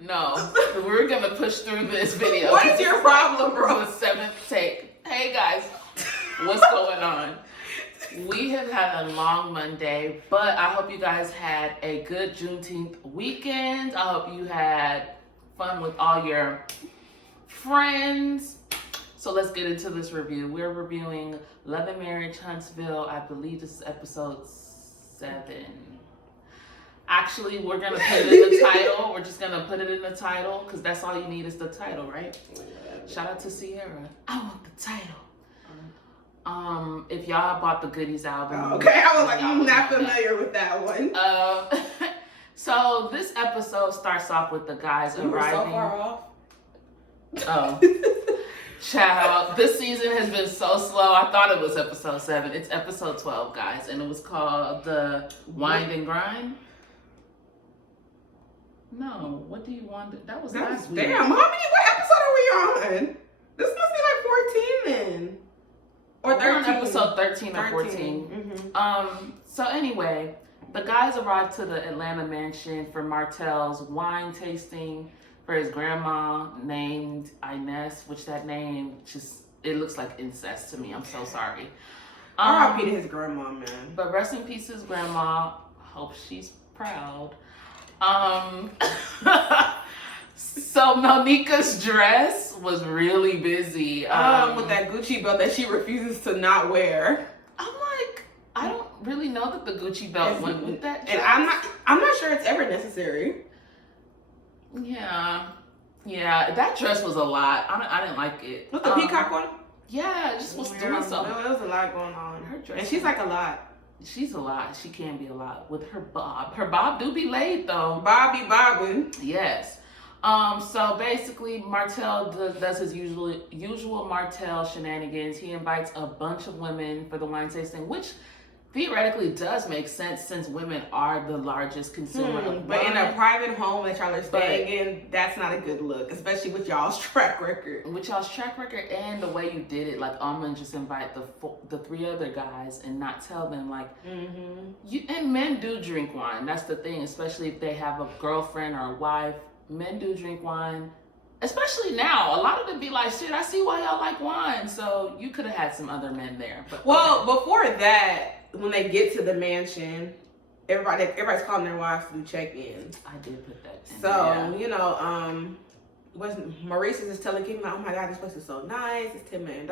No, we're gonna push through this video. What is your problem, bro? The 7th take. Hey guys, what's going on? We have had a long Monday, but I hope you guys had a good Juneteenth weekend. I hope you had fun with all your friends. So let's get into this review. We're reviewing Love and Marriage, Huntsville. I believe this is episode 7. Actually, we're gonna put it in the title. We're just gonna put it in the title because that's all you need is the title, right? Shout out to Sierra. I want the title. If y'all bought the Goodies album. Oh, okay, I was like, I'm not familiar with that one. So this episode starts off with the guys arriving. We're so far off. Oh. Child, this season has been so slow. I thought it was episode 7. It's episode 12, guys, and it was called The Wind and Grind. No, what do you want? That was last week. Damn, what episode are we on? This must be like 14 then. Or 13. We're on episode 13 or 14. Mm-hmm. So anyway, the guys arrived to the Atlanta mansion for Martell's wine tasting for his grandma named Inez, which that name just, it looks like incest to me. I'm so sorry. R.I.P. to his grandma, man. But rest in peace, his grandma. Hope she's proud. So Melnika's dress was really busy. With that Gucci belt that she refuses to not wear. I'm like, I don't really know that the Gucci belt went with that dress. And I'm not sure it's ever necessary. Yeah, that dress was a lot. I didn't like it. With the peacock one? Yeah, it just was doing something. No, there was a lot going on. Her dress, and she's like a lot. She's a lot. She can be a lot with her bob. Her bob do be laid though. Bobby bobbing. Yes. So basically, Martell does his usual Martell shenanigans. He invites a bunch of women for the wine tasting, which theoretically does make sense since women are the largest consumer of wine. But in a private home that y'all are staying in, that's not a good look, especially with y'all's track record. With y'all's track record and the way you did it, like I'm gonna just invite the 3 other guys and not tell them, like, and men do drink wine. That's the thing, especially if they have a girlfriend or a wife. Men do drink wine, especially now. A lot of them be like, shit, I see why y'all like wine. So you could have had some other men there. But before that, when they get to the mansion, everybody's calling their wives to do check-ins. I did put that in. So, you know, Maurice is just telling Kim, like, oh my God, this place is so nice. It's $10 million.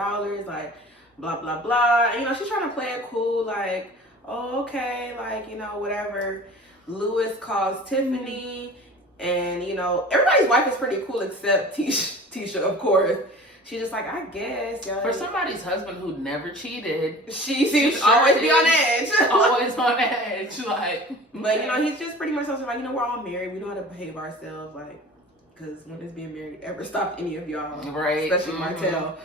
Like, blah, blah, blah. And, you know, she's trying to play it cool. Like, oh, okay. Like, you know, whatever. Lewis calls Tiffany. And, you know, everybody's wife is pretty cool except Tisha, of course. She's just like, I guess. Y'all. For somebody's husband who never cheated, she seems to always be on edge. Always on edge. Like, but, you know, he's just pretty much like, you know, we're all married. We know how to behave ourselves. Like, because when is being married ever stopped any of y'all? Right. Especially Martell.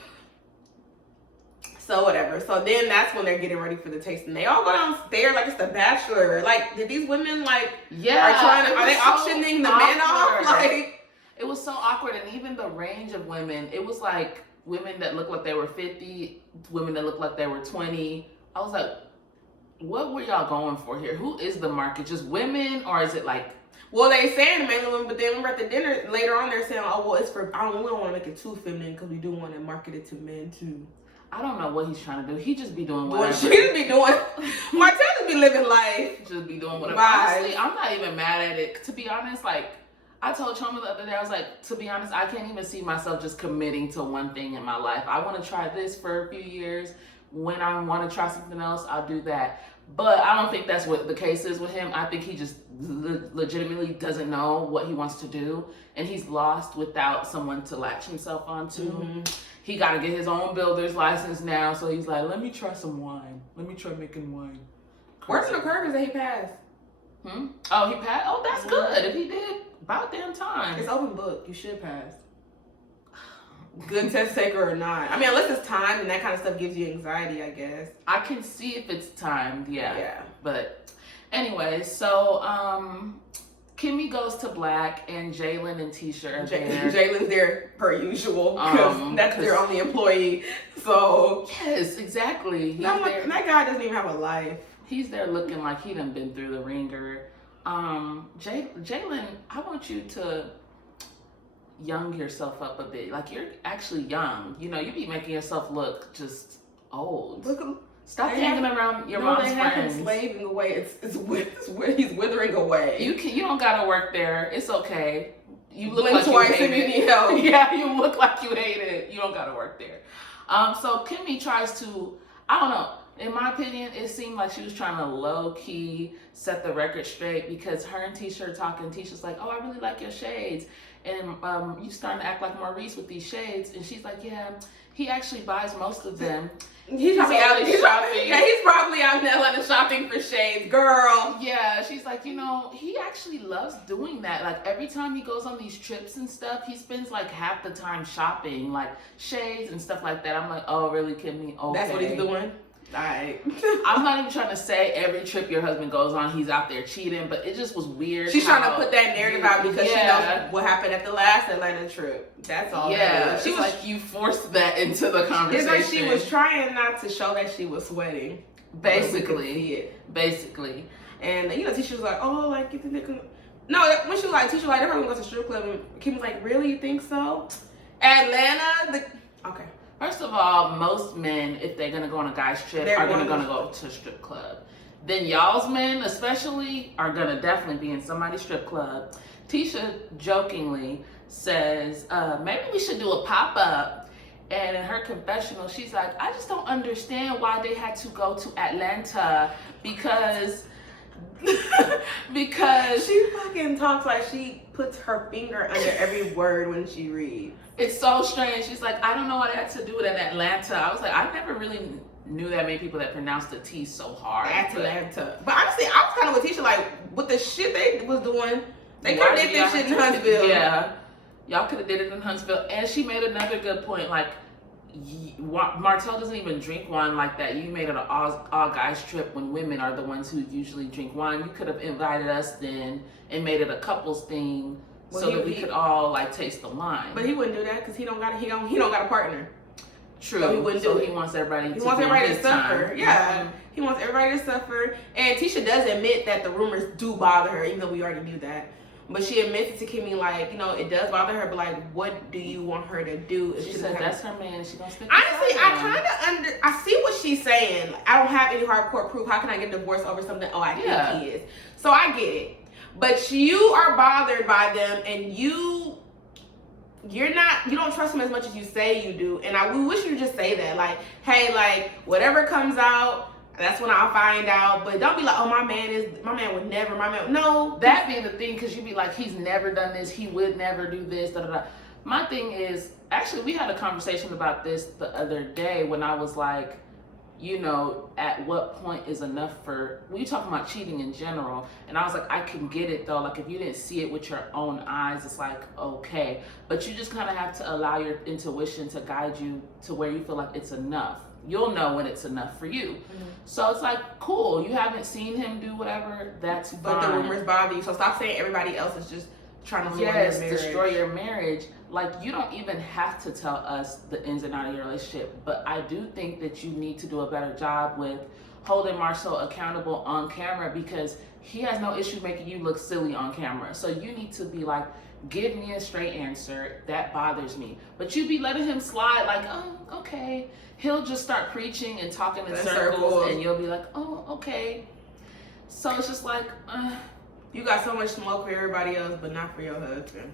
So whatever. So then that's when they're getting ready for the tasting. They all go downstairs like it's the Bachelor. Like, did these women are they auctioning the men off? Like, it was so awkward, and even the range of women. It was like women that looked like they were 50, women that looked like they were 20. I was like, what were y'all going for here? Who is the market? Just women, or is it like? Well, they saying mainly women, but then we're at the dinner later on. They're saying, oh well, it's for. We don't want to make it too feminine because we do want to market it to men too. I don't know what he's trying to do. He just be doing whatever. She just be doing. Martell just be living life. Just be doing whatever. Honestly, I'm not even mad at it. To be honest, like I told Chioma the other day, I was like, to be honest, I can't even see myself just committing to one thing in my life. I want to try this for a few years. When I want to try something else, I'll do that. But I don't think that's what the case is with him. I think he just legitimately doesn't know what he wants to do, and he's lost without someone to latch himself onto. He got to get his own builder's license now, so he's like, let me try some wine. Let me try making wine. Where's the curve that he passed? Oh, he passed? Oh, that's good. If he did, about damn time. It's open book. You should pass. Good test taker or not. I mean, unless it's time and that kind of stuff gives you anxiety, I guess. I can see if it's timed, yeah. But anyway, so Kimmy goes to Black, and Jalen and Tisha are there. Jalen's there per usual because that's their only employee. So yes, exactly. That guy doesn't even have a life. He's there looking like he done been through the ringer. Jalen, I want you to young yourself up a bit. Like, you're actually young. You know, you be making yourself look just old. Stop hanging around your mom's friends. No, they have him slaving away. He's withering away. You don't gotta work there. It's okay. You look Blink like twice you if you need help. Yeah, you look like you hate it. You don't gotta work there. So Kimmy tries to, I don't know, in my opinion, it seemed like she was trying to low-key set the record straight, because her and Tisha are talking. Tisha's like, oh, I really like your shades. And you starting to act like Maurice with these shades. And she's like, yeah, he actually buys most of them. He's probably out shopping. Yeah, he's probably out in Atlanta shopping for shades, girl. Yeah, she's like, you know, he actually loves doing that. Like, every time he goes on these trips and stuff, he spends like half the time shopping, like shades and stuff like that. I'm like, oh, really, Kimmy? Okay. That's what he's doing? Alright. I'm not even trying to say every trip your husband goes on, he's out there cheating, but it just was weird. She's trying to put that narrative out because she knows what happened at the last Atlanta trip. That's all. Yeah, she was like, you forced that into the conversation. It's like she was trying not to show that she was sweating. Basically. And you know, Tisha was like, oh, like get the nigga. No, when she was like, Tisha was like, they're probably gonna go to the strip club, and Kim was like, really, you think so? Atlanta, okay. First of all, most men, if they're gonna go on a guy's trip, are gonna go to a strip club. Then y'all's men, especially, are gonna definitely be in somebody's strip club. Tisha jokingly says, maybe we should do a pop-up. And in her confessional, she's like, I just don't understand why they had to go to Atlanta, because she fucking talks like she puts her finger under every word when she reads. It's so strange. She's like, I don't know why they had to do it in Atlanta. I was like, I never really knew that many people that pronounced the T so hard. Atlanta. But honestly, I was kind of with Tisha, like, with the shit they was doing, they could have did this shit in Huntsville. Yeah. Y'all could have did it in Huntsville. And she made another good point, like, Martell doesn't even drink wine like that. You made it an all guys trip when women are the ones who usually drink wine. You could have invited us then and made it a couples thing, so that we could all like taste the wine. But he wouldn't do that because he don't got a partner. True. So he wouldn't do it. He wants everybody to suffer. Yeah. He wants everybody to suffer. And Tisha does admit that the rumors do bother her, even though we already knew that. But she admits it to Kimmy, like, you know, it does bother her, but like, what do you want her to do? She said that's her man. She gonna stick. Honestly, I see what she's saying. Like, I don't have any hardcore proof. How can I get divorced over something? Oh, I think he is. So I get it. But you are bothered by them, and you don't trust them as much as you say you do. And we wish you just say that, like, hey, like, whatever comes out, that's when I'll find out. But don't be like, oh, my man would never, no. That being the thing, because you'd be like, he's never done this, he would never do this, da da da. My thing is, actually, we had a conversation about this the other day when I was like, you know, at what point is enough for, we talking about cheating in general, and I was like, I can get it though, like if you didn't see it with your own eyes, it's like, okay, but you just kind of have to allow your intuition to guide you to where you feel like it's enough. You'll know when it's enough for you. Mm-hmm. So it's like, cool, you haven't seen him do whatever, that's fine. But the rumors bother you, so stop saying everybody else is just trying to ruin your marriage. Destroy your marriage. Like, you don't even have to tell us the ins and outs of your relationship, but I do think that you need to do a better job with holding Marcel accountable on camera, because he has no issue making you look silly on camera. So you need to be like, give me a straight answer, that bothers me. But you be letting him slide like, oh, okay. He'll just start preaching and talking in circles, and you'll be like, oh, okay. So it's just like, you got so much smoke for everybody else, but not for your husband.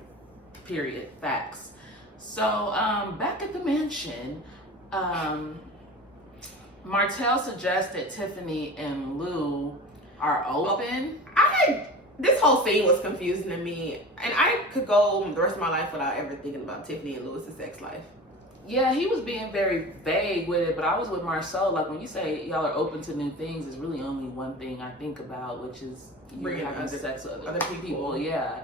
Period. Facts. So back at the mansion, Martell suggests that Tiffany and Lou are open. This whole scene was confusing to me, and I could go the rest of my life without ever thinking about Tiffany and Louis' sex life. Yeah, he was being very vague with it, but I was with Marcel. Like, when you say y'all are open to new things, there's really only one thing I think about, which is you having sex with other people. Yeah.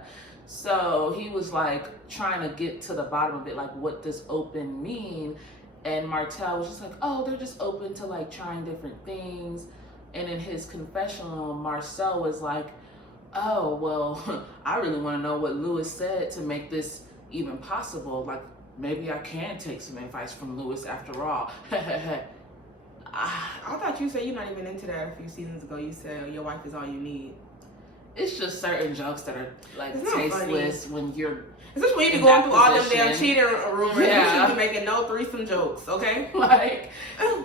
So he was like trying to get to the bottom of it, like, what does open mean? And Martell was just like, oh, they're just open to like trying different things. And in his confessional, Marcel was like, oh, well, I really want to know what Louis said to make this even possible. Like, maybe I can take some advice from Louis after all. I thought you said you're not even into that a few seasons ago. You said your wife is all you need. it's just certain jokes that are like It's not tasteless when you're. Especially when you be in going that through all them position. damn cheater rumors. Yeah. You should be making no threesome jokes, okay? Like,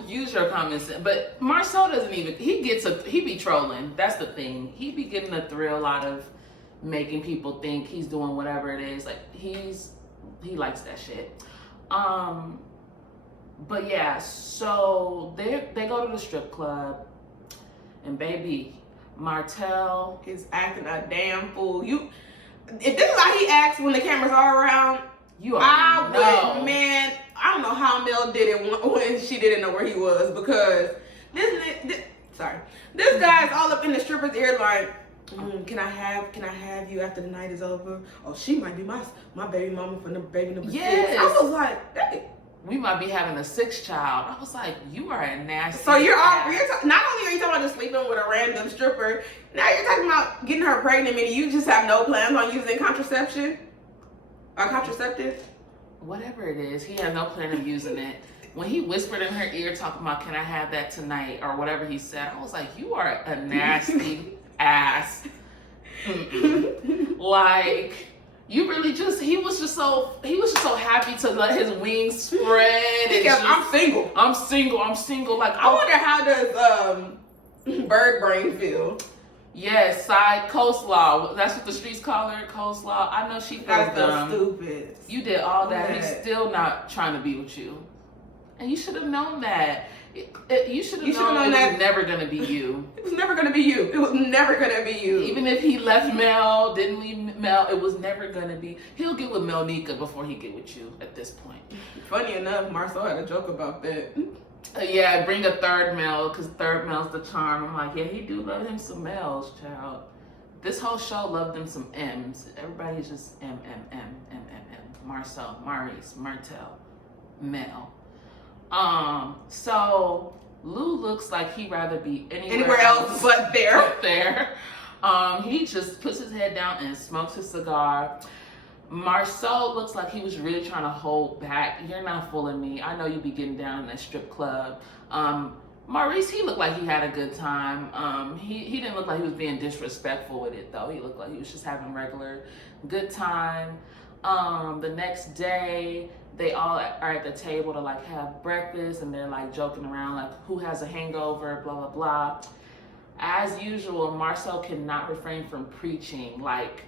use your common sense. But Marcel doesn't even. He be trolling. That's the thing. He be getting a thrill out of making people think he's doing whatever it is. Like he likes that shit. But yeah, so they go to the strip club, and baby, Martell is acting a damn fool. If this is how he acts when the cameras are around, I don't know how Mel did it when she didn't know where he was, because this guy's all up in the stripper's ear like, can I have you after the night is over? Oh, she might be my baby mama for the baby number 6. I was like, hey. We might be having a 6th child. I was like, you are a nasty. So not only are you talking about just sleeping with a random stripper, now you're talking about getting her pregnant, meaning you just have no plans on using contraception or contraceptive. Whatever it is, he had no plan of using it. When he whispered in her ear talking about, can I have that tonight, or whatever he said, I was like, you are a nasty ass. Like, you really he was just so happy to let his wings spread. I'm single. Like, I wonder how does bird brain feel? Yes, side coleslaw. That's what the streets call her, coleslaw. I know she feels dumb. Stupid. You did all that. Yeah. He's still not trying to be with you. And you should have known that. You should have known that it was never going to be you. It was never going to be you. It was never going to be you. Even if he left Mel, didn't leave Mel, it was never going to be. He'll get with Melnika before he get with you at this point. Funny enough, Marcel had a joke about that. Yeah, bring a third Mel, because third Mel's the charm. I'm like, yeah, he do love him some Mels, child. This whole show loved them some M's. Everybody's just M. Marcel, Maurice, Martel, Mel. So Lou looks like he'd rather be anywhere else but there. He just puts his head down and smokes his cigar. Marcel looks like he was really trying to hold back. You're not fooling me. I know you be getting down in that strip club. Maurice, he looked like he had a good time. He didn't look like he was being disrespectful with it, though. He looked like he was just having regular good time. The next day, they all are at the table to like have breakfast, and they're like joking around like who has a hangover, blah blah blah. As usual, Marcel cannot refrain from preaching. Like,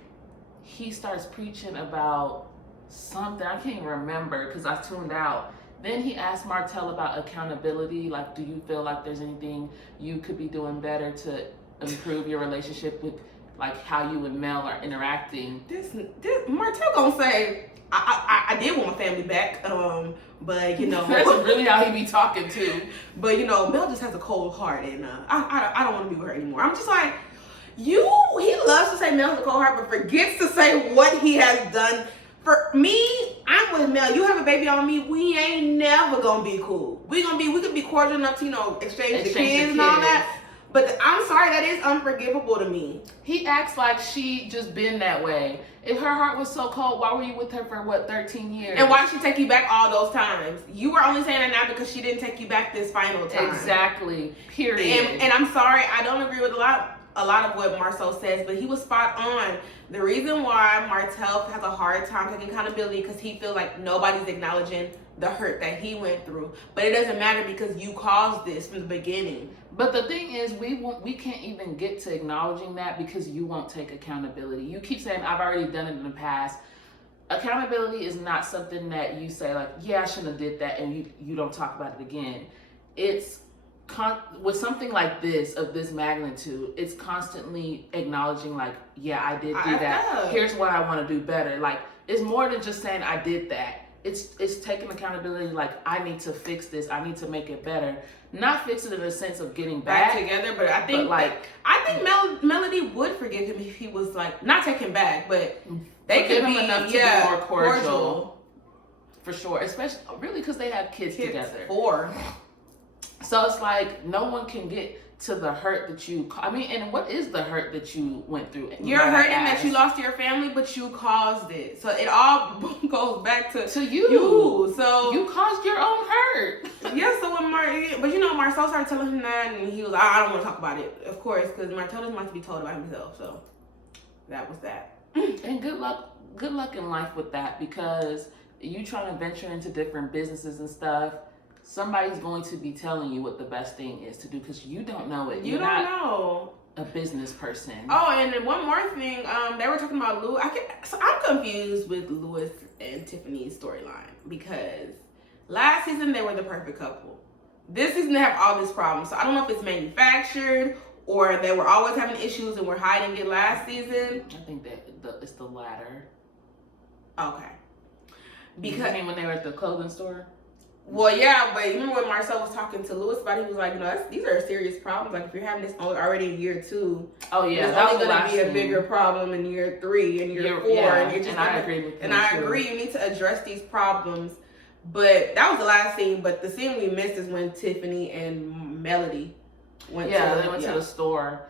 he starts preaching about something I can't even remember because I tuned out. Then he asked Martell about accountability. Like, do you feel like there's anything you could be doing better to improve your relationship with like how you and Mel are interacting? This Martell gonna say, I did want my family back, but you know that's really how he be talking too. But you know, Mel just has a cold heart, and I don't want to be with her anymore. I'm just like, he loves to say Mel has a cold heart, but forgets to say what he has done. For me, I'm with Mel. You have a baby on me, we ain't never gonna be cool. We could be cordial enough to, exchange the kids and all that. But I'm sorry, that is unforgivable to me. He acts like she just been that way. If her heart was so cold, why were you with her for 13 years? And why did she take you back all those times? You were only saying that now because she didn't take you back this final time. Exactly. Period. And I'm sorry, I don't agree with a lot of what Marcel says, but he was spot on. The reason why Martel has a hard time taking accountability because he feels like nobody's acknowledging the hurt that he went through. But it doesn't matter because you caused this from the beginning. But the thing is, we can't even get to acknowledging that because you won't take accountability. You keep saying, I've already done it in the past. Accountability is not something that you say like, yeah, I shouldn't have did that, and you don't talk about it again. It's with something like this, of this magnitude, it's constantly acknowledging like, yeah, I did do that. Here's what I want to do better. Like, it's more than just saying I did that. It's taking accountability like, I need to fix this. I need to make it better. Not fix it in the sense of getting back together, but I think Melody would forgive him if he was like, not taken back, but they could be enough to be more cordial. For sure, especially really because they have kids together. 4. So it's like no one can get to the hurt that and what is the hurt that you went through? You're hurting that you lost your family, but you caused it. So it all goes back to you. So you caused your own hurt. Yeah. So when Marcel started telling him that, and he was like, I don't want to talk about it, of course, because Marcel doesn't want to be told about himself. So that was that. And good luck in life with that, because you trying to venture into different businesses and stuff. Somebody's going to be telling you what the best thing is to do, because you don't know it. You don't know. A business person. Oh, and then one more thing. They were talking about Lou. So I'm confused with Louis and Tiffany's storyline, because last season they were the perfect couple. This season they have all these problems. So I don't know if it's manufactured or they were always having issues and were hiding it last season. I think that it's the latter. Okay. Because I mean, when they were at the clothing store. Well, yeah, but remember when Marcel was talking to Louis about it, he was like, these are serious problems. Like, if you're having this already in year 2, oh yeah, it's only going to be a bigger problem in year 3 and year 4. Yeah, and you're just I agree with you. And I agree, you need to address these problems. But that was the last scene. But the scene we missed is when Tiffany and Melody went to the store.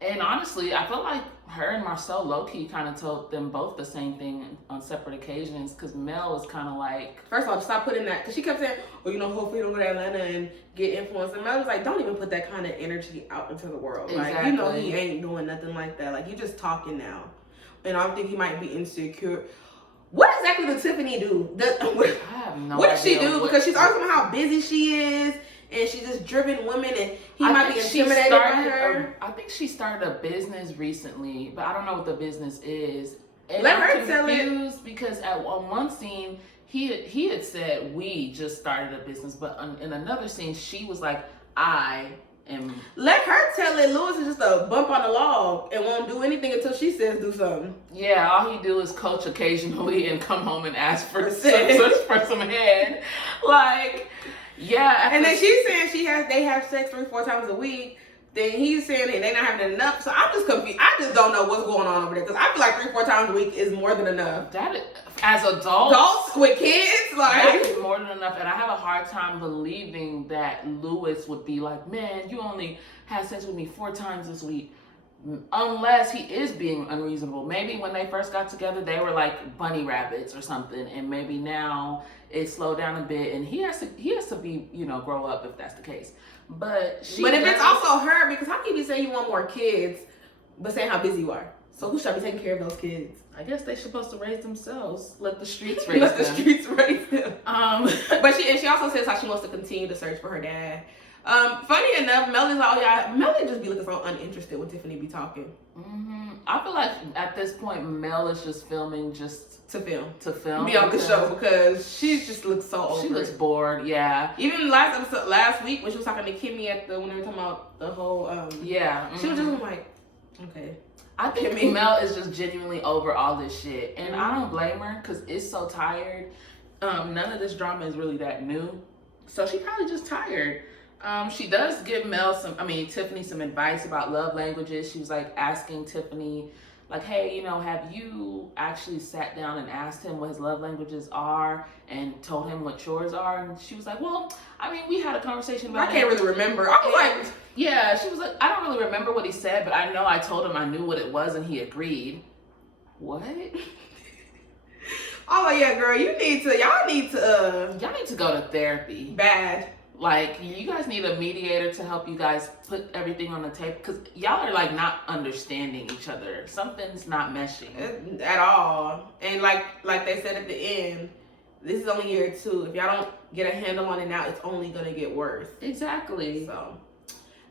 And honestly, I feel like her and Marcel low-key kind of told them both the same thing on separate occasions, because Mel was kind of like... First of all, stop putting that, because she kept saying, hopefully you don't go to Atlanta and get influenced. And Mel was like, don't even put that kind of energy out into the world. Exactly. Like, he ain't doing nothing like that. Like, you just talking now. And I think he might be insecure. What exactly did Tiffany do? I have no idea. What did she do? Because she's talking about how busy she is, and she's just driven women, and he might be intimidated by her. I think she started a business recently, but I don't know what the business is. And Let her tell it. Because on one scene, he had said, we just started a business, but in another scene, she was like, I am... Let her tell it. Louis is just a bump on the log and won't do anything until she says do something. Yeah, all he do is coach occasionally and come home and ask for some head. Like... Yeah, and then she's saying they have sex 3-4 times a week. Then he's saying they're not having enough. So I'm just confused. I just don't know what's going on over there, because I feel like 3-4 times a week is more than enough. That is, as adults with kids, like that is more than enough. And I have a hard time believing that Louis would be like, man, you only had sex with me 4 times this week. Unless he is being unreasonable. Maybe when they first got together, they were like bunny rabbits or something, and maybe now it slowed down a bit, and he has to be, grow up if that's the case. But if it's also her, because how can you say you want more kids, but saying how busy you are? So who should be taking care of those kids? I guess they're supposed to raise themselves. Let the streets raise them. Let the streets raise them. But she also says how she wants to continue to search for her dad. Funny enough, Melody's like, Melody just be looking so uninterested when Tiffany be talking. Mm-hmm. I feel like at this point, Mel is just filming just to film. Be on the show, because she just looks so over. She looks bored, yeah. Even last week when she was talking to Kimmy when they were talking about the whole, she was just like, okay. I think Mel is just genuinely over all this shit. And I don't blame her, because it's so tired. None of this drama is really that new. So she probably just tired. She does give Tiffany some advice about love languages. She was like asking Tiffany, like, hey, have you actually sat down and asked him what his love languages are and told him what yours are? And she was like, well, we had a conversation about it. I can't really remember. I was like, yeah, she was like, I don't really remember what he said, but I know I told him I knew what it was and he agreed. What? Oh yeah, girl, y'all need to go to therapy. Bad. Like, you guys need a mediator to help you guys put everything on the table, because y'all are like not understanding each other. Something's not meshing at all. And like they said at the end, this is only year 2. If y'all don't get a handle on it now, it's only gonna get worse. Exactly. So,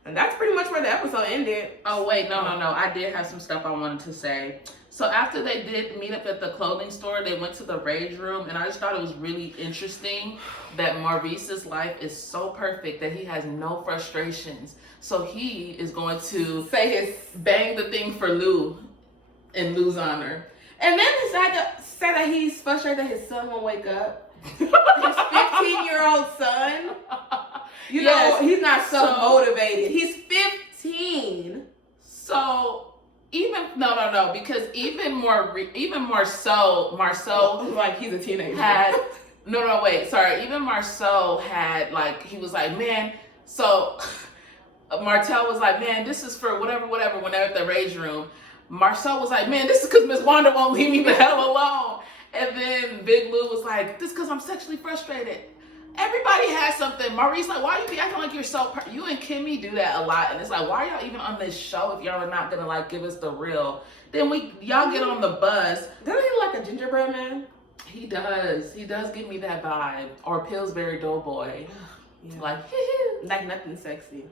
and that's pretty much where the episode ended. Oh wait, no. I did have some stuff I wanted to say. So after they did meet up at the clothing store, they went to the rage room, and I just thought it was really interesting that Maurice's life is so perfect that he has no frustrations. So he is going to bang the thing for Lou in Lou's honor. And then decided to say that he's frustrated that his son won't wake up. His 15-year-old son. He's not so motivated. He's 15. So because even more so, Marceau, like he's a teenager. Even Marceau had, like, he was like, man, so Martel was like, man, this is for whatever, when they're at the rage room. Marceau was like, man, this is because Miss Wanda won't leave me the hell alone. And then Big Lou was like, this is because I'm sexually frustrated. Everybody has something. Maurice, like, why you be acting like you're so... You and Kimmy do that a lot. And it's like, why are y'all even on this show if y'all are not going to, like, give us the real? Then y'all get on the bus. Doesn't he look like a gingerbread man? He does. He does give me that vibe. Or Pillsbury Doughboy. Yeah. Like, like nothing sexy.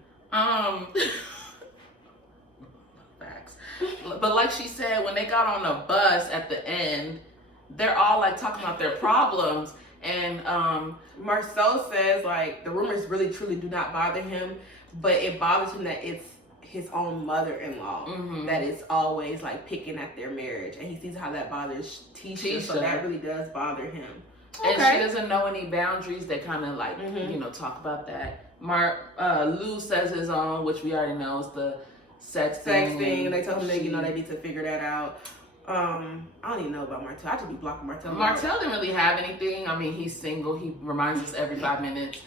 Facts. But like she said, when they got on the bus at the end, they're all, like, talking about their problems. And Marcel says, like, the rumors really truly do not bother him, but it bothers him that it's his own mother-in-law that is always, like, picking at their marriage. And he sees how that bothers Tisha. So that really does bother him. And she doesn't know any boundaries. They kind of, like, you know, talk about that. Lou says his own, which we already know is the sexting. They told him that, you know, they need to figure that out. I don't even know about Martell. I just be blocking Martell. Martell didn't really have anything. I mean, he's single. He reminds us every 5 minutes.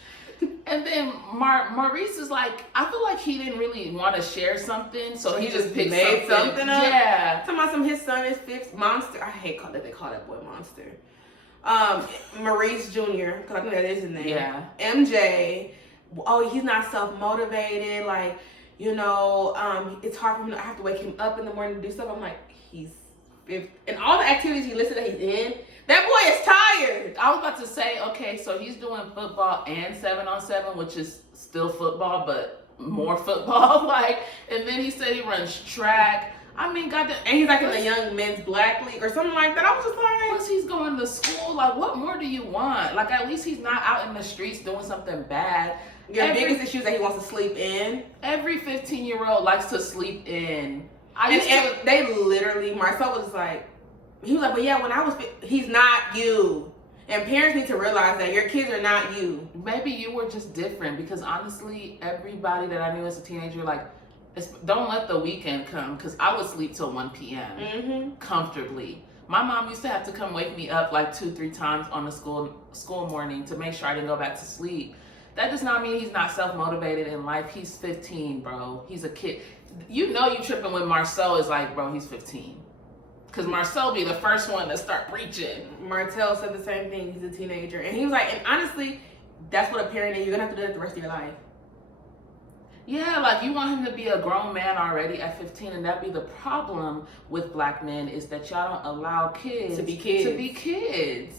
And then Maurice is like, I feel like he didn't really want to share something, so he just picked something up. Yeah. Talking about his son is fifth monster. I hate that they call that boy monster. Maurice Jr., because I think that is his name. Yeah. MJ. Oh, he's not self-motivated. Like, you know, it's hard for him. I have to wake him up in the morning to do stuff. I'm like, he's and all the activities he listed that he's in, that boy is tired. I was about to say, okay, so he's doing football and 7-on-7, which is still football, but more football. Like, and then he said he runs track. I mean, goddamn, and he's like in the young men's black league or something like that. I was just like, plus he's going to school. Like, what more do you want? Like, at least he's not out in the streets doing something bad. Your biggest issue is that he wants to sleep in. Every 15-year-old likes to sleep in. They literally, Marcel was like, he was like, but yeah, when I was, he's not you. And parents need to realize that your kids are not you. Maybe you were just different, because honestly, everybody that I knew as a teenager, like, don't let the weekend come, because I would sleep till 1 p.m. Comfortably. My mom used to have to come wake me up like 2-3 times on the school morning to make sure I didn't go back to sleep. That does not mean he's not self-motivated in life. He's 15, bro. He's a kid. You know you tripping when Marcel is like, bro, he's 15. Because Marcel be the first one to start preaching. Marcel said the same thing. He's a teenager. And he was like, and honestly, that's what a parent is. You're going to have to do that the rest of your life. Yeah, like, you want him to be a grown man already at 15, and that'd be the problem with black men, is that y'all don't allow kids to be kids.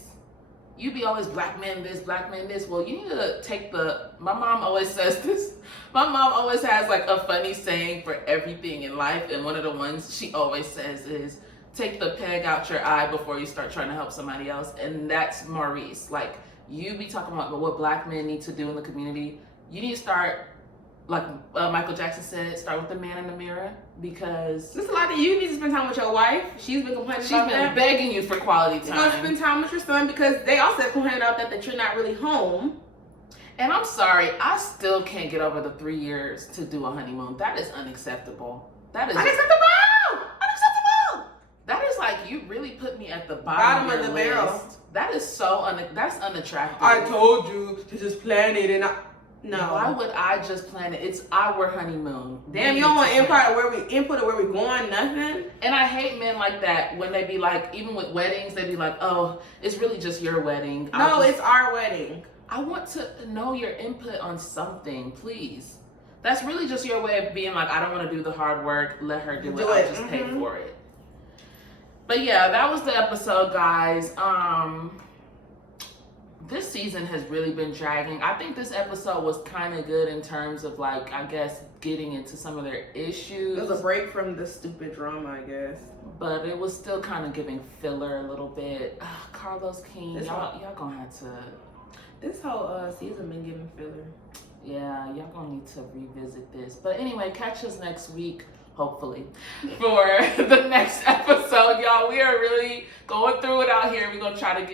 You be always black men this, black men this. Well, you need to take my mom always says this. My mom always has like a funny saying for everything in life, and one of the ones she always says is, take the peg out your eye before you start trying to help somebody else. And that's Maurice. Like, you be talking about what black men need to do in the community. You need to start, like Michael Jackson said, start with the man in the mirror, because there's a lot that you need to spend time with your wife. She's been complaining about that. She's been begging you for quality time. You gotta spend time with your son, because they also complained about that you're not really home. And I'm sorry, I still can't get over the 3 years to do a honeymoon. That is unacceptable. That is unacceptable. That is like, you really put me at the bottom of the barrel. That is that's unattractive. I told you to just plan it, and no. Why would I just plan it? It's our honeymoon. Damn, you don't want input of where we going, nothing? And I hate men like that when they be like, even with weddings, they be like, oh, it's really just your wedding. No, it's our wedding. I want to know your input on something, please. That's really just your way of being like, I don't want to do the hard work. Let her do it. I'll just pay for it. But yeah, that was the episode, guys. This season has really been dragging. I think this episode was kind of good in terms of, like, I guess, getting into some of their issues. It was a break from the stupid drama, I guess. But it was still kind of giving filler a little bit. Carlos King, y'all gonna have to... This whole season been giving filler. Yeah, y'all gonna need to revisit this. But anyway, catch us next week, hopefully, for the next episode, y'all. We are really going through it out here. We're gonna try to get